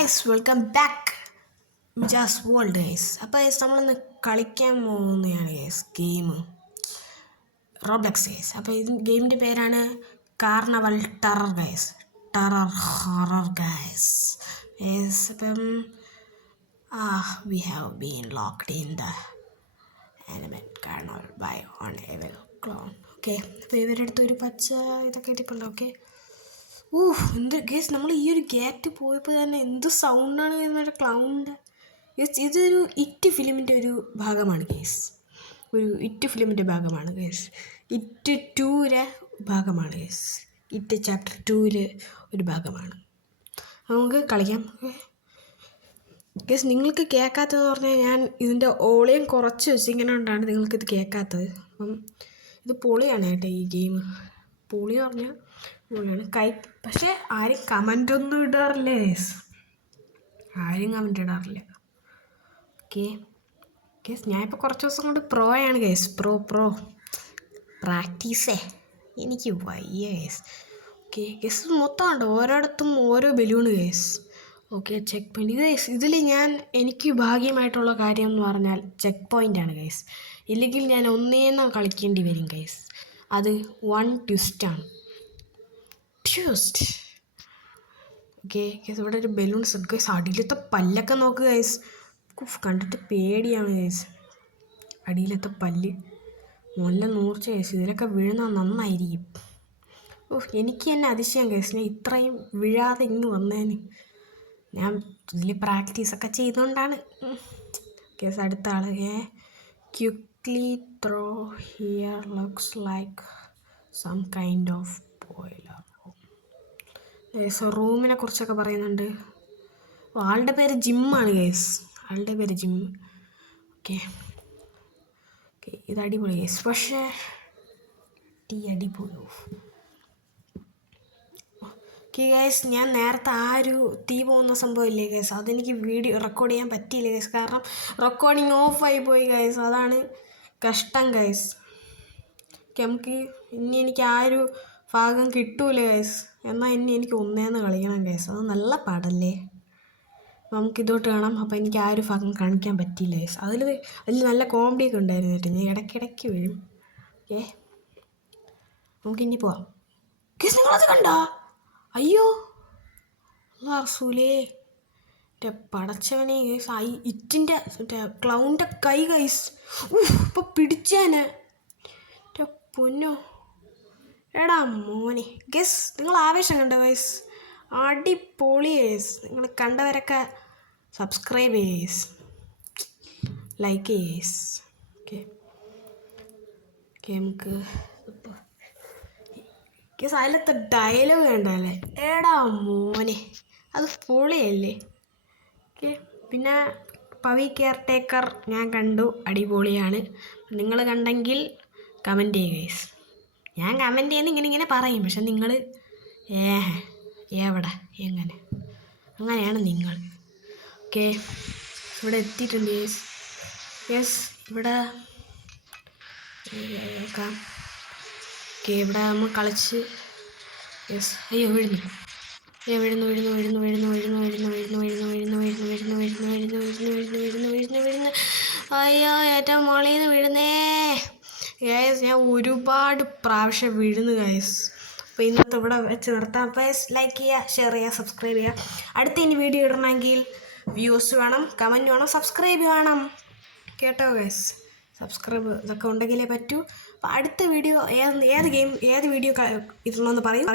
Guys welcome back Mijas world guys. അപ്പോൾ നമ്മളിന്ന് കളിക്കാൻ പോകുന്നതാണ് ഗൈസ് ഗെയിം റോബ്ലക്സ് ഗൈസ്. അപ്പോൾ ഇത് ഗെയിമിൻ്റെ പേരാണ് carnival terror guys, terror horror guys. അപ്പം we have been locked in the element carnival by on evil clown. Okay, അപ്പോൾ ഇവരുടെ അടുത്ത് ഒരു പച്ച ഇതൊക്കെ ഇട്ടിട്ടുണ്ട്. ഓക്കെ, എന്ത് ഗേസ്, നമ്മൾ ഈ ഒരു ഗേറ്റ് പോയപ്പോൾ തന്നെ എന്ത് സൗണ്ടാണ് വരുന്നത്, ക്ലൗണ്ട്. ഗേസ് ഇതൊരു ഇറ്റ് ഫിലിമിൻ്റെ ഒരു ഭാഗമാണ് ഗേസ്, ഒരു ഇറ്റ് ഫിലിമിൻ്റെ ഭാഗമാണ് ഗേസ്. ഇറ്റ് 2 ഭാഗമാണ് ഗേസ്, ഇറ്റ് ചാപ്റ്റർ 2 ഒരു ഭാഗമാണ്. നമുക്ക് കളിക്കാം. ഗേസ് നിങ്ങൾക്ക് കേൾക്കാത്തതെന്ന് പറഞ്ഞാൽ ഞാൻ ഇതിൻ്റെ ഓളിയം കുറച്ച് വെച്ചിങ്ങനെ കൊണ്ടാണ് നിങ്ങൾക്കിത് കേൾക്കാത്തത്. അപ്പം ഇത് പൊളിയാണ് കേട്ടോ ഈ ഗെയിം. പൊളി പറഞ്ഞാൽ പൊളിയാണ്. പക്ഷേ ആരും കമൻ്റ് ഒന്നും ഇടാറില്ല ഗേസ്, ആരും കമൻ്റ് ഇടാറില്ല. ഓക്കെ ഗേസ്, ഞാനിപ്പോൾ കുറച്ച് ദിവസം കൊണ്ട് പ്രോയാണ് ഗേസ്, പ്രോ പ്രാക്ടീസേ എനിക്ക് വയ്യ ഗേസ്. ഓക്കെ ഗേസ്, മൊത്തം ഉണ്ട് ഓരോയിടത്തും ഓരോ balloon guys. Okay, check point ഇതിൽ എനിക്ക് ഭാഗ്യമായിട്ടുള്ള കാര്യം എന്ന് പറഞ്ഞാൽ ചെക്ക് പോയിൻ്റാണ് ഗേസ്. ഇല്ലെങ്കിൽ ഞാൻ ഒന്നേന്ന് കളിക്കേണ്ടി വരും ഗേസ്. അത് 1 ട്വിസ്റ്റാണ്. ഓക്കെ ഗൈസ്, ഇവിടെ ഒരു ബലൂൺസ് ഉണ്ട് ഗൈസ്. അടിയിലത്തെ പല്ലൊക്കെ നോക്ക് ഗൈസ്, കണ്ടിട്ട് പേടിയാണ് ഗൈസ്. അടിയിലത്തെ പല്ല് നല്ല നൂർച്ച ഗൈസ്, ഇതിലൊക്കെ വീഴുന്നത് നന്നായിരിക്കും. എനിക്ക് തന്നെ അതിശയം ഗൈസ്, ഞാൻ ഇത്രയും വീഴാതെ ഇങ്ങ് വന്നേന്. ഞാൻ ഇതിൽ പ്രാക്ടീസൊക്കെ ചെയ്തുകൊണ്ടാണ് ഗൈസ്. അടുത്ത ആൾ quickly throw here looks like some kind of boiler. റൂമിനെ കുറിച്ചൊക്കെ പറയുന്നുണ്ട്. ആളുടെ പേര് ജിമ്മാണ് ഗൈസ്, ആളുടെ പേര് ജിം. ഓക്കെ ഓക്കെ, ഇത് അടിപൊളി ഗൈസ്. പക്ഷേ അടിപൊളി. ഓക്കെ ഗൈസ്, ഞാൻ നേരത്തെ ഒരു തീ പോകുന്ന സംഭവം ഇല്ലേ ഗൈസ്, അതെനിക്ക് വീഡിയോ റെക്കോർഡ് ചെയ്യാൻ പറ്റിയില്ല ഗൈസ്. കാരണം റെക്കോർഡിങ് ഓഫായി പോയി ഗൈസ്, അതാണ് കഷ്ടം ഗൈസ്. ഓക്കെ, നമുക്ക് എനിക്ക് ഒരു ഭാഗം കിട്ടൂല ഗൈസ്. എന്നാൽ എനിക്ക് ഒന്നേന്ന് കളിക്കണം ഗൈസ്, അത് നല്ല പാടല്ലേ. നമുക്കിതോട്ട് കാണാം. അപ്പോൾ എനിക്ക് ഒരു ഭാഗം കാണിക്കാൻ പറ്റിയില്ല ഗൈസ്. അതിൽ നല്ല കോമഡിയൊക്കെ ഉണ്ടായിരുന്നു കേട്ടോ, ഞാൻ ഇടയ്ക്കിടയ്ക്ക് വരും. ഓക്കെ, നമുക്കിനി പോവാം ഗൈസ്. നിങ്ങളത് കണ്ടോ? അയ്യോ റസൂലേ, പടച്ചവനെ ഗൈസ്, ഇറ്റിൻ്റെ ക്ലൗൻ്റെ കൈ ഗൈസ്. ഇപ്പോൾ പിടിച്ചേനെ പൊന്നോ. എടാ മോനെ ഗൈസ്, നിങ്ങൾ ആവേശം കണ്ടോ ഗൈസ്? അടിപൊളി ഗൈസ്. നിങ്ങൾ കണ്ടവരൊക്കെ സബ്സ്ക്രൈബ് ചെയ്യ് ഗൈസ്, ലൈക്ക് ചെയ്യ് ഗൈസ്. ഓക്കെ ഓക്കെ, നമുക്ക് ഗൈസ് അതിലത്തെ ഡയലോഗ് കണ്ടല്ലേ, എടാ മോനെ, അത് പൊളിയല്ലേ. ഓക്കെ, പിന്നെ പവി കെയർ ടേക്കർ ഞാൻ കണ്ടു, അടിപൊളിയാണ്. നിങ്ങൾ കണ്ടെങ്കിൽ കമൻറ്റ് ചെയ്യുക ഗൈസ്. ഞാൻ കമൻറ്റ് ചെയ്യുന്ന ഇങ്ങനെ പറയും, പക്ഷെ നിങ്ങൾ എവിടെ എങ്ങനെ അങ്ങനെയാണ് നിങ്ങൾ. ഓക്കെ, ഇവിടെ എത്തിയിട്ടുണ്ട് യെസ് യെസ്. ഇവിടെ ഓക്കെ, ഇവിടെ നമ്മൾ കളിച്ച് യെസ്. അയ്യോ വീഴുന്നു, വീഴുന്നു വീഴുന്നു വീഴുന്നു വീഴുന്നു വീഴുന്നു വീഴുന്നു വീഴുന്നു വീഴുന്നു വീഴുന്നു വീഴുന്നു വീഴുന്നു വീഴുന്നു വീഴുന്നു വീഴുന്നു വീഴുന്നു വീഴുന്നു വീഴുന്നു. അയ്യോ, ഏറ്റവും മുകളിൽ നിന്ന് വീഴുന്നേ ഗൈസ്. ഞാൻ ഒരുപാട് പ്രാവശ്യം വീഴുന്നു ഗൈസ്. അപ്പോൾ ഇന്നത്തെ ഇവിടെ വെച്ച് നിർത്താം. അപ്പോൾ ലൈക്ക് ചെയ്യുക, ഷെയർ ചെയ്യുക, സബ്സ്ക്രൈബ് ചെയ്യുക. അടുത്ത ഇനി വീഡിയോ ഇടണമെങ്കിൽ വ്യൂസ് വേണം, കമൻറ്റ് വേണം, സബ്സ്ക്രൈബ് വേണം കേട്ടോ ഗൈസ്. സബ്സ്ക്രൈബ് ഇതൊക്കെ ഉണ്ടെങ്കിലേ പറ്റൂ. അപ്പോൾ അടുത്ത വീഡിയോ ഏത് വീഡിയോ ഇടണമെന്ന് പറയും.